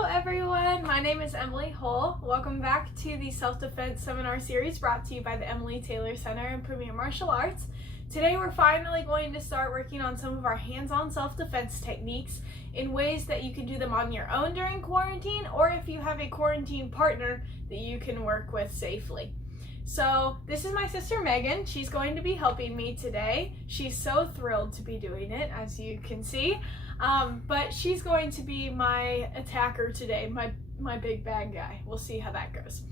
Hello everyone, my name is Emily Hull. Welcome back to the Self-Defense Seminar Series brought to you by the Emily Taylor Center and Premier Martial Arts. Today we're finally going to start working on some of our hands-on self-defense techniques in ways that you can do them on your own during quarantine, or if you have a quarantine partner that you can work with safely. So this is my sister Megan. She's going to be helping me today. She's so thrilled to be doing it, as you can see. But she's going to be my attacker today, my big bad guy. We'll see how that goes.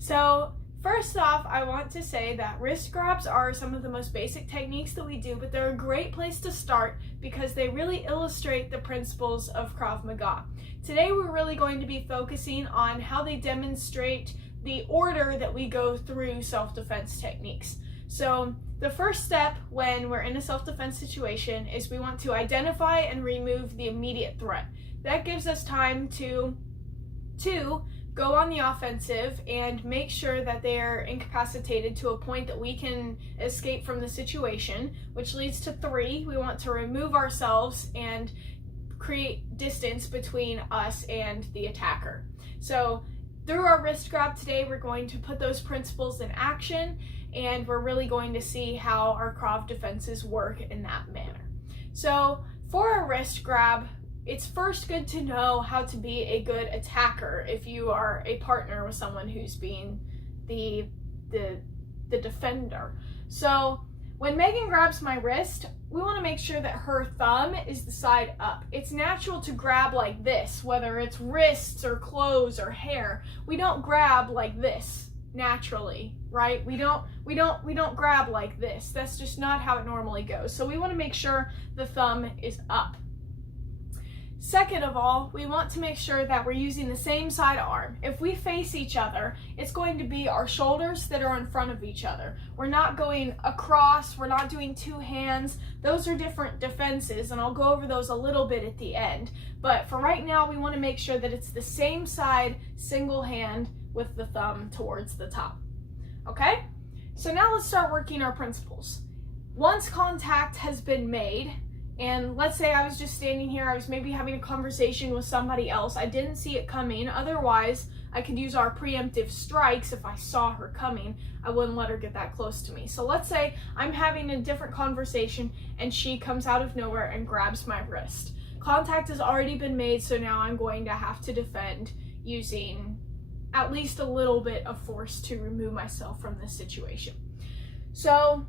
So first off, I want to say that wrist grabs are some of the most basic techniques that we do, but they're a great place to start because they really illustrate the principles of Krav Maga. Today we're really going to be focusing on how they demonstrate the order that we go through self-defense techniques. So the first step when we're in a self-defense situation is we want to identify and remove the immediate threat. That gives us time to go on the offensive and make sure that they're incapacitated to a point that we can escape from the situation, which leads to 3. We want to remove ourselves and create distance between us and the attacker. So through our wrist grab today, we're going to put those principles in action, and we're really going to see how our Krav defenses work in that manner. So for a wrist grab, it's first good to know how to be a good attacker if you are a partner with someone who's being the defender. So when Megan grabs my wrist, we want to make sure that her thumb is the side up. It's natural to grab like this, whether it's wrists or clothes or hair. We don't grab like this naturally, right? We don't grab like this. That's just not how it normally goes. So we want to make sure the thumb is up. Second of all, we want to make sure that we're using the same side arm. If we face each other, it's going to be our shoulders that are in front of each other. We're not going across, we're not doing 2 hands. Those are different defenses, and I'll go over those a little bit at the end. But for right now, we want to make sure that it's the same side, single hand, with the thumb towards the top. Okay? So now let's start working our principles. Once contact has been made, and let's say I was just standing here, I was maybe having a conversation with somebody else, I didn't see it coming, otherwise I could use our preemptive strikes. If I saw her coming, I wouldn't let her get that close to me. So let's say I'm having a different conversation and she comes out of nowhere and grabs my wrist. Contact has already been made, so now I'm going to have to defend using at least a little bit of force to remove myself from this situation. So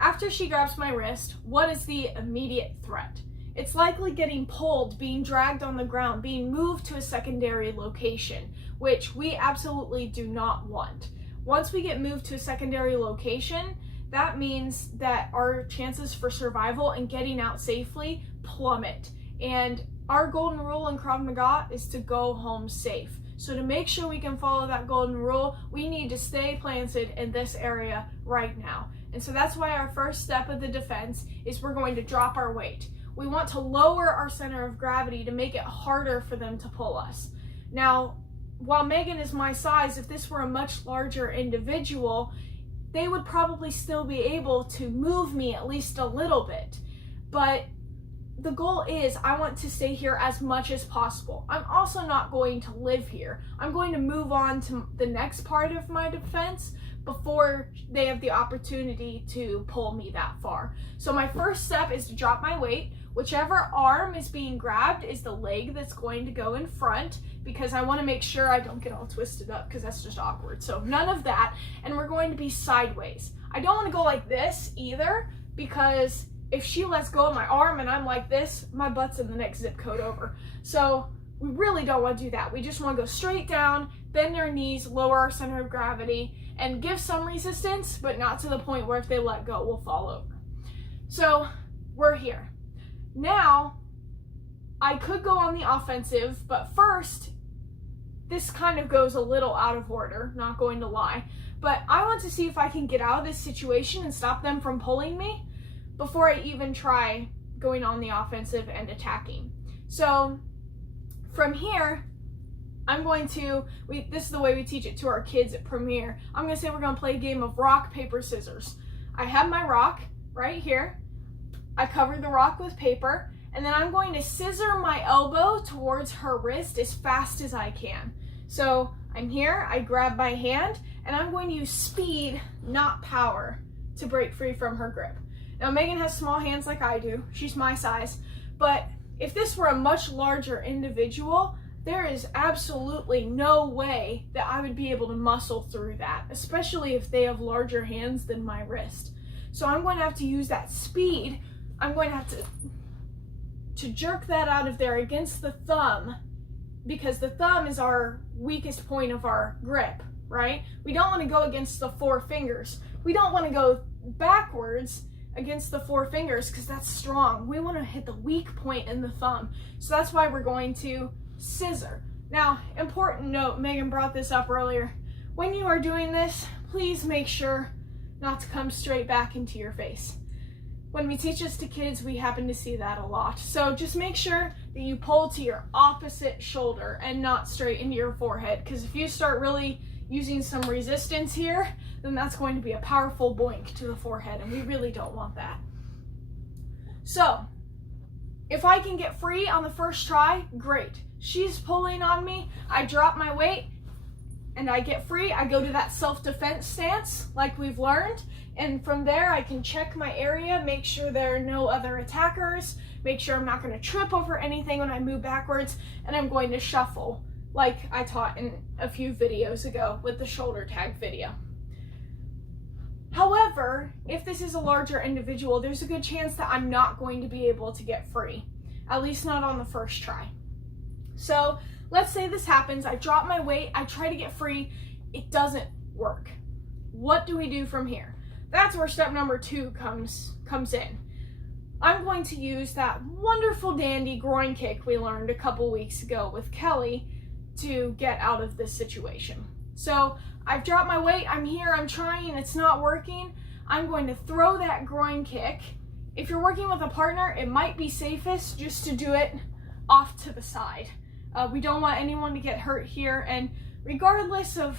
after she grabs my wrist, what is the immediate threat? It's likely getting pulled, being dragged on the ground, being moved to a secondary location, which we absolutely do not want. Once we get moved to a secondary location, that means that our chances for survival and getting out safely plummet. And our golden rule in Krav Maga is to go home safe. So to make sure we can follow that golden rule, we need to stay planted in this area right now. And so that's why our first step of the defense is we're going to drop our weight. We want to lower our center of gravity to make it harder for them to pull us. Now, while Megan is my size, if this were a much larger individual, they would probably still be able to move me at least a little bit. But the goal is I want to stay here as much as possible. I'm also not going to live here. I'm going to move on to the next part of my defense before they have the opportunity to pull me that far. So my first step is to drop my weight. Whichever arm is being grabbed is the leg that's going to go in front, because I want to make sure I don't get all twisted up, because that's just awkward. So none of that. And we're going to be sideways. I don't want to go like this either, because if she lets go of my arm and I'm like this, my butt's in the next zip code over. So we really don't want to do that. We just want to go straight down, bend our knees, lower our center of gravity, and give some resistance, but not to the point where if they let go, we'll fall over. So we're here. Now, I could go on the offensive, but first, this kind of goes a little out of order, not going to lie, but I want to see if I can get out of this situation and stop them from pulling me before I even try going on the offensive and attacking. So from here, I'm going to, this is the way we teach it to our kids at Premier. I'm going to say we're going to play a game of rock, paper, scissors. I have my rock right here. I cover the rock with paper, and then I'm going to scissor my elbow towards her wrist as fast as I can. So I'm here, I grab my hand, and I'm going to use speed, not power, to break free from her grip. Now Megan has small hands like I do, she's my size, but if this were a much larger individual, there is absolutely no way that I would be able to muscle through that, especially if they have larger hands than my wrist. So I'm going to have to use that speed. I'm going to have to jerk that out of there against the thumb, because the thumb is our weakest point of our grip, right? We don't want to go against the 4 fingers. We don't want to go backwards against the 4 fingers because that's strong. We want to hit the weak point in the thumb. So that's why we're going to scissor. Now, important note, Megan brought this up earlier. When you are doing this, please make sure not to come straight back into your face. When we teach this to kids, we happen to see that a lot. So just make sure that you pull to your opposite shoulder and not straight into your forehead, because if you start really using some resistance here, then that's going to be a powerful boink to the forehead, and we really don't want that. So if I can get free on the first try, great. She's pulling on me, I drop my weight, and I get free. I go to that self-defense stance like we've learned, and from there I can check my area, make sure there are no other attackers, make sure I'm not going to trip over anything when I move backwards, and I'm going to shuffle like I taught in a few videos ago with the shoulder tag video. However, if this is a larger individual, there's a good chance that I'm not going to be able to get free, at least not on the first try. So let's say this happens, I drop my weight, I try to get free, it doesn't work. What do we do from here? That's where step number 2 comes in. I'm going to use that wonderful dandy groin kick we learned a couple weeks ago with Kelly to get out of this situation. So I've dropped my weight, I'm here, I'm trying, it's not working. I'm going to throw that groin kick. If you're working with a partner, it might be safest just to do it off to the side. We don't want anyone to get hurt here, and regardless of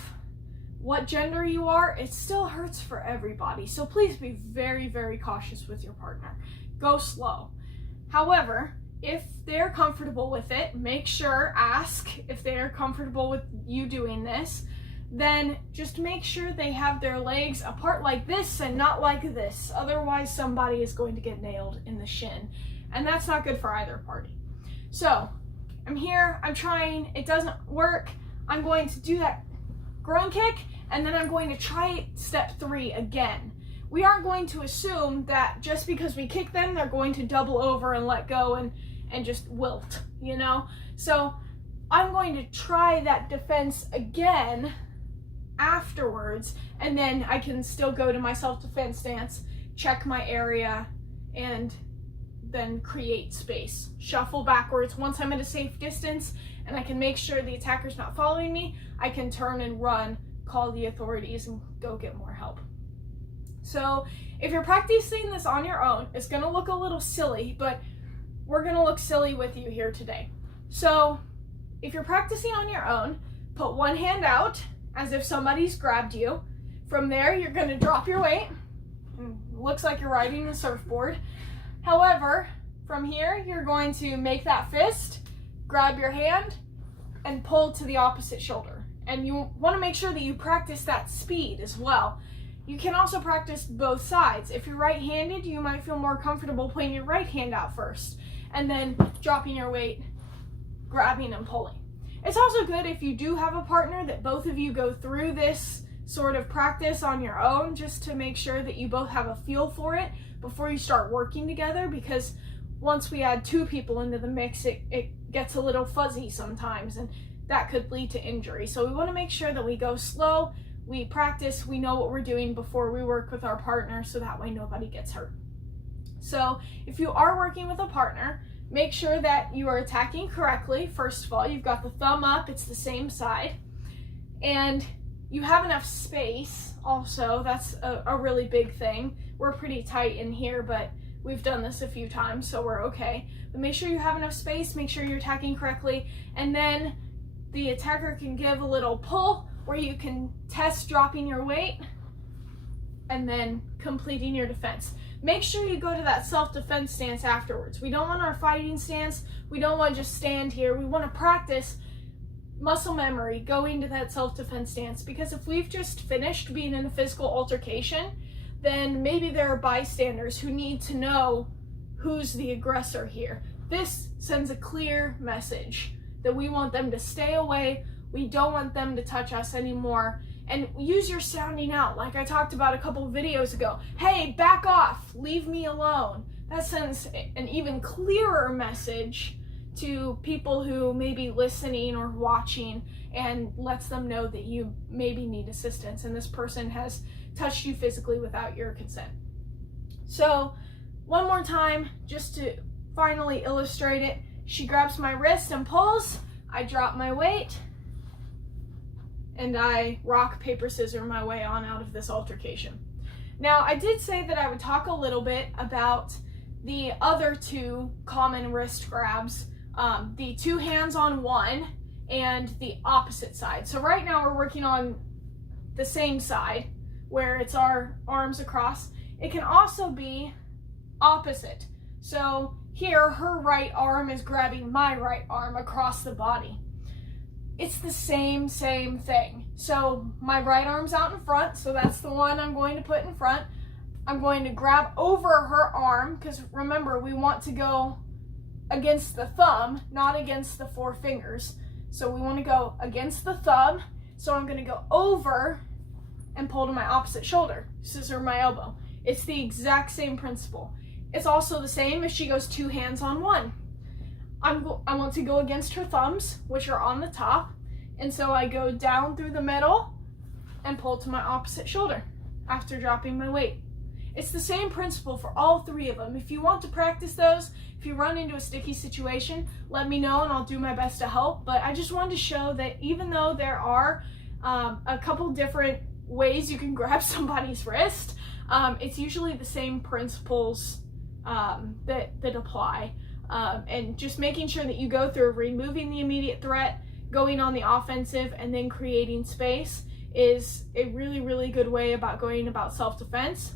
what gender you are, it still hurts for everybody. So please be very, very cautious with your partner. Go slow. However, if they're comfortable with it, make sure, ask if they're comfortable with you doing this. Then just make sure they have their legs apart like this and not like this. Otherwise, somebody is going to get nailed in the shin, and that's not good for either party. So I'm here, I'm trying, it doesn't work. I'm going to do that groin kick, and then I'm going to try step 3 again. We aren't going to assume that just because we kick them, they're going to double over and let go and just wilt, you know? So I'm going to try that defense again afterwards, and then I can still go to my self-defense stance, check my area, and then create space. Shuffle backwards. Once I'm at a safe distance and I can make sure the attacker's not following me, I can turn and run, call the authorities, and go get more help. So if you're practicing this on your own, it's going to look a little silly, but we're going to look silly with you here today. So if you're practicing on your own, put one hand out as if somebody's grabbed you. From there, you're going to drop your weight. Looks like you're riding the surfboard. However, from here, you're going to make that fist, grab your hand, and pull to the opposite shoulder. And you want to make sure that you practice that speed as well. You can also practice both sides. If you're right-handed, you might feel more comfortable putting your right hand out first, and then dropping your weight, grabbing and pulling. It's also good if you do have a partner that both of you go through this sort of practice on your own, just to make sure that you both have a feel for it before you start working together, because once we add 2 people into the mix, it gets a little fuzzy sometimes, and that could lead to injury. So we want to make sure that we go slow, we practice, we know what we're doing before we work with our partner, so that way nobody gets hurt. So if you are working with a partner, make sure that you are attacking correctly. First of all, you've got the thumb up, it's the same side, and you have enough space also. That's a really big thing. We're pretty tight in here, but we've done this a few times, so we're okay. But make sure you have enough space, make sure you're attacking correctly, and then the attacker can give a little pull where you can test dropping your weight and then completing your defense. Make sure you go to that self-defense stance afterwards. We don't want our fighting stance. We don't want to just stand here. We want to practice muscle memory going to that self-defense stance, because if we've just finished being in a physical altercation, then maybe there are bystanders who need to know who's the aggressor here. This sends a clear message that we want them to stay away. We don't want them to touch us anymore. And use your sounding out, like I talked about a couple of videos ago. Hey, back off, leave me alone. That sends an even clearer message to people who may be listening or watching, and lets them know that you maybe need assistance and this person has touched you physically without your consent. So one more time, just to finally illustrate it, she grabs my wrist and pulls, I drop my weight, and I rock, paper, scissor my way on out of this altercation. Now, I did say that I would talk a little bit about the other two common wrist grabs, the two hands on one and the opposite side. So right now we're working on the same side where it's our arms across. It can also be opposite. So here, her right arm is grabbing my right arm across the body. It's the same thing. So my right arm's out in front, so that's the one I'm going to put in front. I'm going to grab over her arm, because remember, we want to go against the thumb, not against the four fingers. So we want to go against the thumb. So I'm going to go over and pull to my opposite shoulder, scissor my elbow. It's the exact same principle. It's also the same if she goes two hands on one. I want to go against her thumbs, which are on the top, and so I go down through the middle and pull to my opposite shoulder after dropping my weight. It's the same principle for all three of them. If you want to practice those, if you run into a sticky situation, let me know and I'll do my best to help. But I just wanted to show that even though there are a couple different ways you can grab somebody's wrist, it's usually the same principles that apply. And just making sure that you go through removing the immediate threat, going on the offensive, and then creating space is a really, really good way about going about self-defense.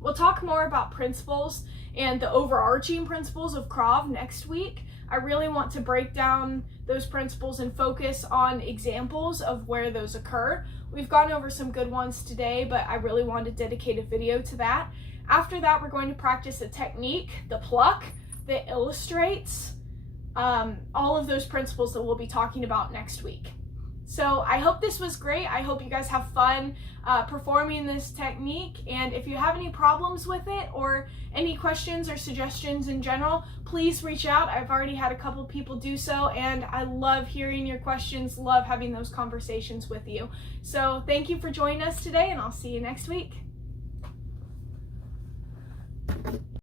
We'll talk more about principles and the overarching principles of Krav next week. I really want to break down those principles and focus on examples of where those occur. We've gone over some good ones today, but I really want to dedicate a video to that. After that, we're going to practice a technique, the pluck, that illustrates all of those principles that we'll be talking about next week. So I hope this was great. I hope you guys have fun performing this technique. And if you have any problems with it or any questions or suggestions in general, please reach out. I've already had a couple people do so, and I love hearing your questions, love having those conversations with you. So thank you for joining us today, and I'll see you next week.